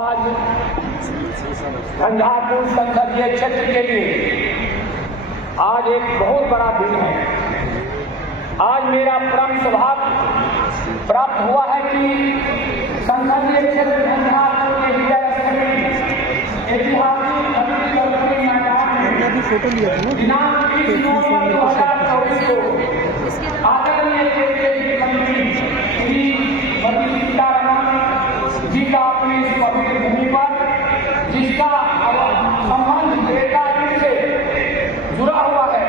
आज झंझारपुर संसदीय क्षेत्र के लिए आज एक बहुत बड़ा दिन है। आज मेरा परम सौभाग्य प्राप्त हुआ है कि संसदीय क्षेत्र झंझारपुर के ऐतिहासिक फोटो लिया था ना दिनांक 30 नवंबर 2024 को आदरणीय केंद्रीय मंत्री श्री सीतारमण जी का अपनी इस पवित्र भूमि पर जिसका संबंध त्रेता युग से जुड़ा हुआ है,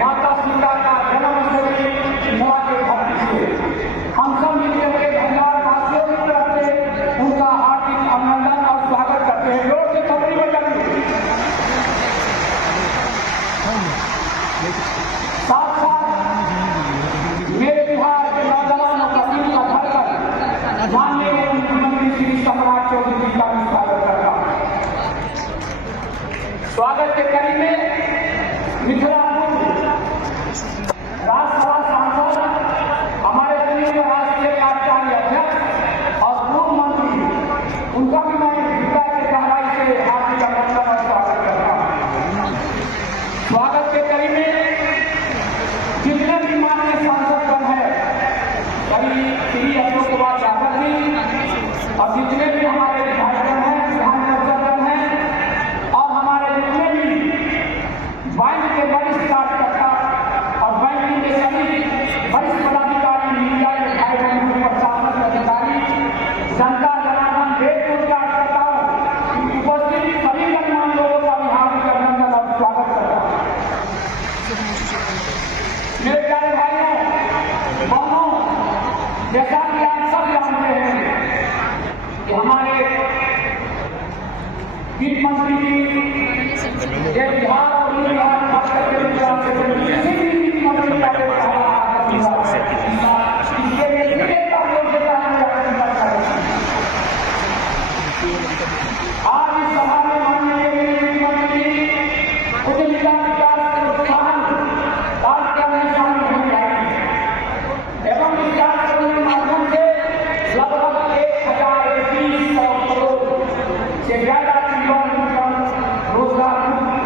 माता सीता का जन्म स्थली मोआ के धरती से हम सब मिलकर के झंझारपुर की तरफ से उनका हार्दिक अभिनंदन और स्वागत करते हैं। लोग से खबरी बजाएंगे। साथ साथ मेरे बिहार के नौजवानों का दिल का धड़कन माननीय मुख्यमंत्री श्री सम्राट चौधरी जी का भी स्वागत करता हूं। स्वागत के कड़ी में मिथिलापुर राज्यसभा सांसद हमारे दिल्ली राष्ट्रीय कार्यकारी अध्यक्ष और पूर्व मंत्री उनका भी मैं हृदय के गहराई से हार्दिक अभिनंदन और स्वागत करता हूं। स्वागत के कड़ी में जितने भी माननीय सांसदगण है, श्री अशोक कुमार यादव जी और जितने भी हमारे विधायकगण हैं, विधान पार्षदगण हैं और हमारे जितने भी बैंक के वरिष्ठ कार्यकर्ता और बैंकिंग के सभी वरिष्ठ पदाधिकारी, मीडिया के भाई बंधु, प्रशासनिक अधिकारी, जनता जनार्दन, बेरोजगारकर्ताओं, उपस्थित सभी गणमान्य लोगों का भी हार्दिक अभिनंदन और स्वागत करता हूं। मेरे प्यारे भाइयों बहनों, जैसा कि आप सब जानते हैं कि हमारे वित्त मंत्री जी ये बिहार और बिहार खासकर के गुजरात से किसी भी वित्त मंत्री का इसके लिए एक लोग से आज इस सभा में माननीय वित्त मंत्री उद्यमिता विकास प्रोत्साहन कार्यक्रम में शामिल होने आई है एवं इस कार्यक्रम के माध्यम से लगभग 1030 करोड़ से ज्यादा रोजगार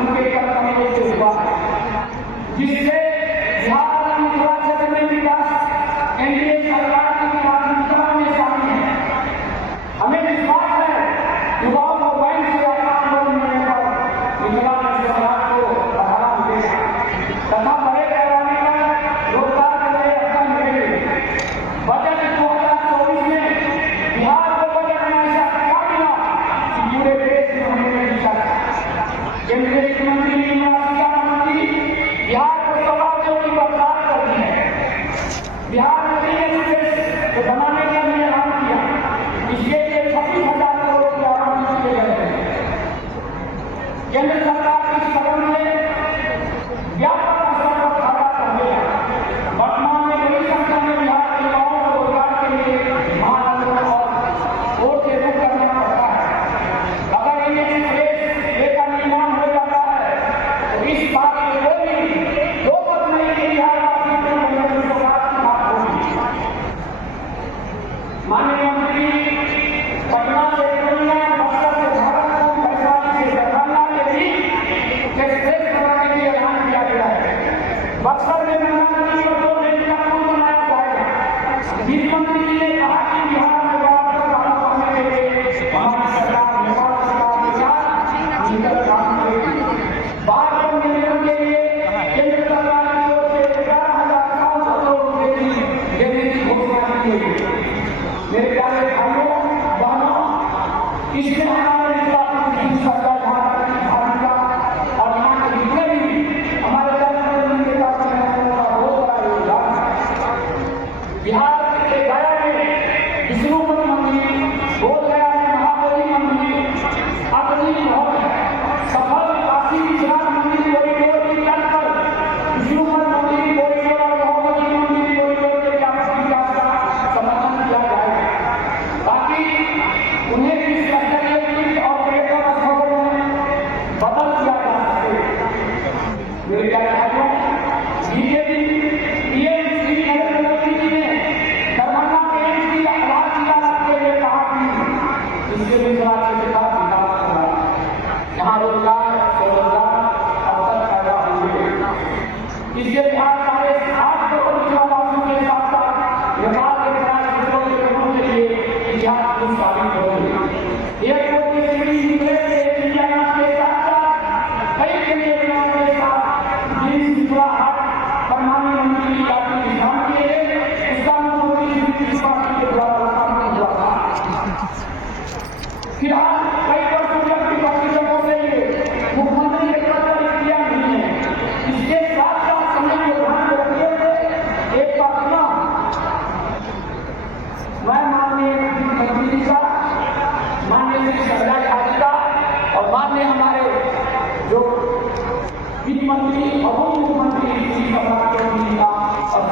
उनके करने से हुआ है, जिससे बिहार और मिथिला क्षेत्र में विकास एनडीए सरकार की प्राथमिकताओं में शामिल है। हमें विश्वास है युवाओं को बैंक से आसान लोन मिलने पर मिथिला में सरकार को बढ़ावा मिलेगा तथा बड़े पैमाने पर रोजगार के नए अवसर मिलेंगे। बजट 2024 में बिहार को बजट में ऐसा क्या मिला कि पूरे देश में हमें नहीं दिखा। केंद्रीय वित्त मंत्री निर्मला सीतारमण जी बिहार को सवालों की बरसात कर दी है। बिहार में एक्सप्रेस को बनाने का भी ऐलान किया, इसके लिए 26,000 करोड़ के आवंटन किए गए हैं। केंद्र सरकार की इस कदम में व्यापक असर और फायदा पहुंचेगा। वर्तमान में बड़ी संख्या में बिहार के युवाओं को रोजगार के लिए महानगरों और से रुख करना पड़ता है। अगर इन एक्सप्रेस वे का निर्माण हो जाता है तो इस बात में कोई दो मत नहीं कि बिहारवासी को रोजगार की बात होगी। माननीय मंत्री पटना से पूर्णिया, बक्सर से भागलपुर, वैशाली से दरभंगा के बीच एक्सप्रेस बनाने के ऐलान किया गया है। बक्सर में गंगा नदी और 2 लेन का पुल बनाया जाएगा। वित्त मंत्री जी ने कहा कि बिहार में वापस चालू करने के लिए हमारी सरकार नेपाल सरकार के साथ मिलकर काम करेगी। बाढ़ को नियंत्रण के लिए केंद्र सरकार की ओर से 11,400 करोड़ रुपए की देने की घोषणा की गई है। मेरे प्यारे भाइयों बहनों, इसमें हमारे सरकार की भूमिका और यहाँ के जितने भी हमारे जनप्रतिनिधि का बहुत बड़ा योगदान है। बिहार के गया में विष्णुपति मंदिर, बोधगया में महाबोधि मंदिर, अग्नि भवन, सफल काशी विश्वनाथ मंदिर कॉरिडोर की तट पर विष्णुपति मंदिर कॉरिडोर और महाबोधि मंदिर कॉरिडोर के व्यापक विकास का समर्थन किया जाएगा ताकि उन्हें भी स्तरीय फिलहाल कई वर्षों तक विपक्षी दलों से मुख्यमंत्री के पद पर इख्तियार नहीं है। इसके साथ साथ समय को ध्यान में रखते हुए एक बात सुना, मैं माननीय मुख्यमंत्री जी का, माननीय श्री संजय गांधी का और माननीय हमारे जो वित्त मंत्री और उप मुख्यमंत्री श्री कमलनाथ जी का और